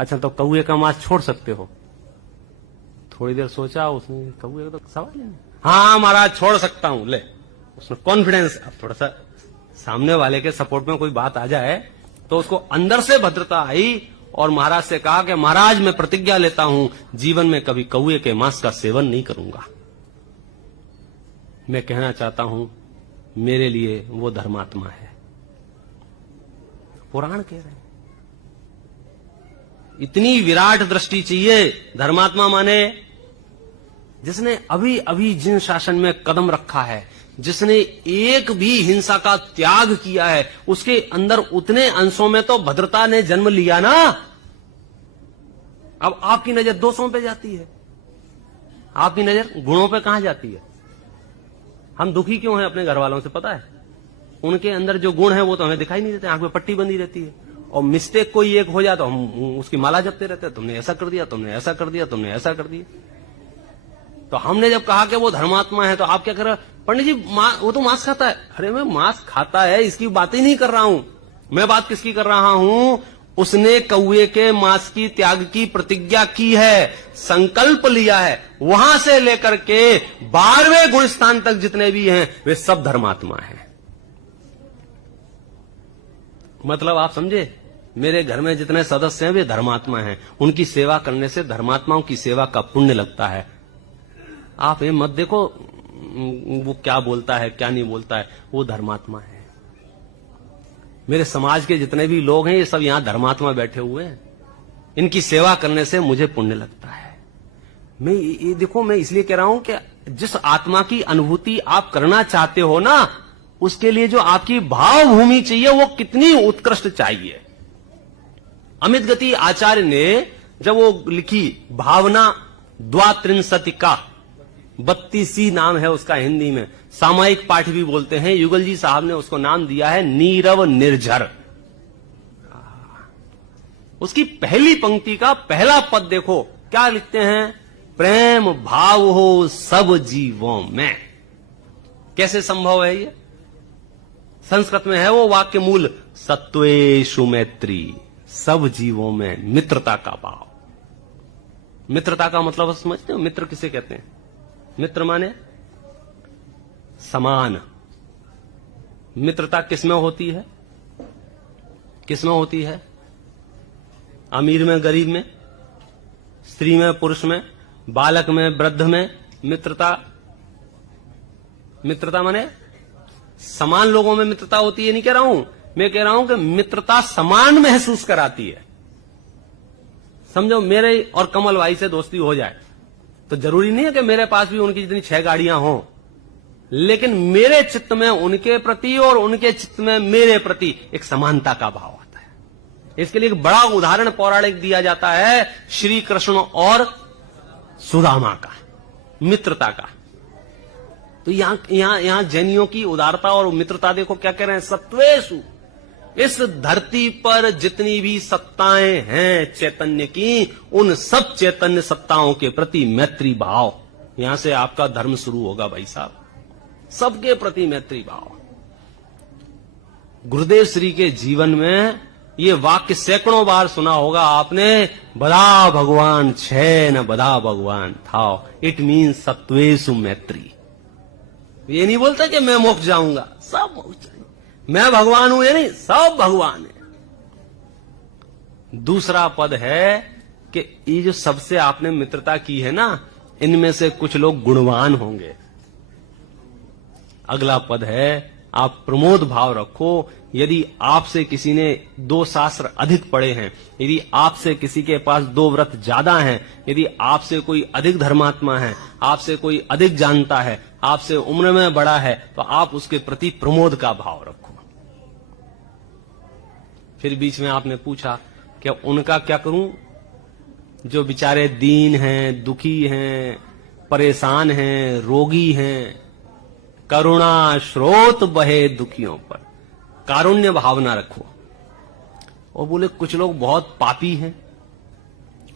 अच्छा, तो कौए का मांस छोड़ सकते हो? थोड़ी देर सोचा उसने, कौए का तो सवाल ही नहीं। हाँ महाराज छोड़ सकता हूं। ले, उसमें कॉन्फिडेंस। अब थोड़ा सा सामने वाले के सपोर्ट में कोई बात आ जाए तो उसको अंदर से भद्रता आई और महाराज से कहा कि महाराज मैं प्रतिज्ञा लेता हूं जीवन में कभी कौए के मांस का सेवन नहीं करूंगा। मैं कहना चाहता हूं मेरे लिए वो धर्मात्मा है। पुराण कह रहे हैं। इतनी विराट दृष्टि चाहिए। धर्मात्मा माने जिसने अभी अभी जिन शासन में कदम रखा है, जिसने एक भी हिंसा का त्याग किया है, उसके अंदर उतने अंशों में तो भद्रता ने जन्म लिया ना। अब आपकी नजर दोषों पे जाती है, आपकी नजर गुणों पे कहां जाती है? हम दुखी क्यों हैं अपने घर वालों से पता है? उनके अंदर जो गुण है वो तो हमें दिखाई नहीं देते, आंख में पट्टी बंधी रहती है। और मिस्टेक कोई एक हो जाए तो हम उसकी माला जपते रहते हैं, तुमने ऐसा कर दिया, तुमने ऐसा कर दिया, तुमने ऐसा कर दिया। तो हमने जब कहा कि वो धर्मात्मा है तो आप क्या कर रहे? पंडित जी वो तो मांस खाता है। अरे मैं मांस खाता है इसकी बात ही नहीं कर रहा हूं। मैं बात किसकी कर रहा हूं? उसने कौए के मांस की त्याग की प्रतिज्ञा की है, संकल्प लिया है। वहां से लेकर के 12वें गुण स्थान तक जितने भी हैं वे सब धर्मात्मा हैं। मतलब आप समझे, मेरे घर में जितने सदस्य हैं वे धर्मात्मा हैं। उनकी सेवा करने से धर्मात्माओं की सेवा का पुण्य लगता है। आप ये मत देखो वो क्या बोलता है क्या नहीं बोलता है, वो धर्मात्मा है। मेरे समाज के जितने भी लोग हैं ये सब यहां धर्मात्मा बैठे हुए हैं। इनकी सेवा करने से मुझे पुण्य लगता है। मैं ये देखो, मैं इसलिए कह रहा हूं कि जिस आत्मा की अनुभूति आप करना चाहते हो ना, उसके लिए जो आपकी भावभूमि चाहिए वो कितनी उत्कृष्ट चाहिए। अमित गति आचार्य ने जब वो लिखी भावना द्वात्रिंशतिका, 32 नाम है उसका हिंदी में, सामायिक पाठ भी बोलते हैं, युगल जी साहब ने उसको नाम दिया है नीरव निर्झर। उसकी पहली पंक्ति का पहला पद देखो क्या लिखते हैं? प्रेम भाव हो सब जीवों में। कैसे संभव है ये? संस्कृत में है वो वाक्य मूल, सत्वेषु मैत्री, सब जीवों में मित्रता का भाव। मित्रता का मतलब समझते हो? मित्र किसे कहते हैं? मित्र माने समान। मित्रता किसमें होती है? किसमें होती है? अमीर में गरीब में, स्त्री में पुरुष में, बालक में वृद्ध में। मित्रता माने समान लोगों में मित्रता होती है। नहीं कह रहा हूं, मैं कह रहा हूं कि मित्रता समान महसूस कराती है। समझो मेरे और कमल भाई से दोस्ती हो जाए तो जरूरी नहीं है कि मेरे पास भी उनकी जितनी 6 गाड़ियां हों, लेकिन मेरे चित्त में उनके प्रति और उनके चित्त में मेरे प्रति एक समानता का भाव आता है। इसके लिए एक बड़ा उदाहरण पौराणिक दिया जाता है, श्री कृष्ण और सुदामा का, मित्रता का। तो यहां जैनियों की उदारता और मित्रता देखो क्या कह रहे हैं? सत्वेषु, इस धरती पर जितनी भी सत्ताएं हैं चैतन्य की, उन सब चैतन्य सत्ताओं के प्रति मैत्री भाव। यहां से आपका धर्म शुरू होगा भाई साहब, सबके प्रति मैत्री भाव। गुरुदेव श्री के जीवन में ये वाक्य सैकड़ों बार सुना होगा आपने, बधा भगवान छे न बधा भगवान था। इट मीन्स सत्वेषु मैत्री। ये नहीं बोलता कि मैं मोक्ष जाऊंगा, सब मोक्ष जाएंगे, मैं भगवान हूं, ये नहीं, सब भगवान है। दूसरा पद है कि ये जो सबसे आपने मित्रता की है ना, इनमें से कुछ लोग गुणवान होंगे। अगला पद है आप प्रमोद भाव रखो। यदि आपसे किसी ने 2 शास्त्र अधिक पढ़े हैं, यदि आपसे किसी के पास 2 व्रत ज्यादा हैं, यदि आपसे कोई अधिक धर्मात्मा है, आपसे कोई अधिक जानता है, आपसे उम्र में बड़ा है, तो आप उसके प्रति प्रमोद का भाव रखो। फिर बीच में आपने पूछा कि उनका क्या करूं जो बेचारे दीन हैं, दुखी हैं, परेशान हैं, रोगी हैं। करुणा स्रोत बहे दुखियों पर, कारुण्य भावना रखो। और बोले कुछ लोग बहुत पापी हैं,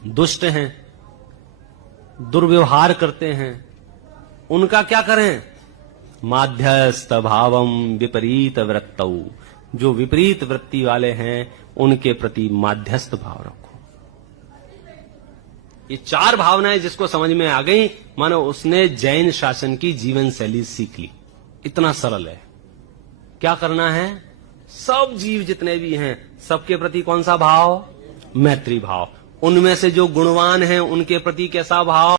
दुष्ट हैं, दुर्व्यवहार करते हैं, उनका क्या करें? माध्यस्थ भावम विपरीत वृत्तौ, जो विपरीत वृत्ति वाले हैं उनके प्रति माध्यस्थ भाव रखो। ये 4 भावनाएं जिसको समझ में आ गई, मानो उसने जैन शासन की जीवन शैली सीख ली। इतना सरल है। क्या करना है? सब जीव जितने भी हैं सबके प्रति कौन सा भाव? मैत्री भाव। उनमें से जो गुणवान हैं उनके प्रति कैसा भाव?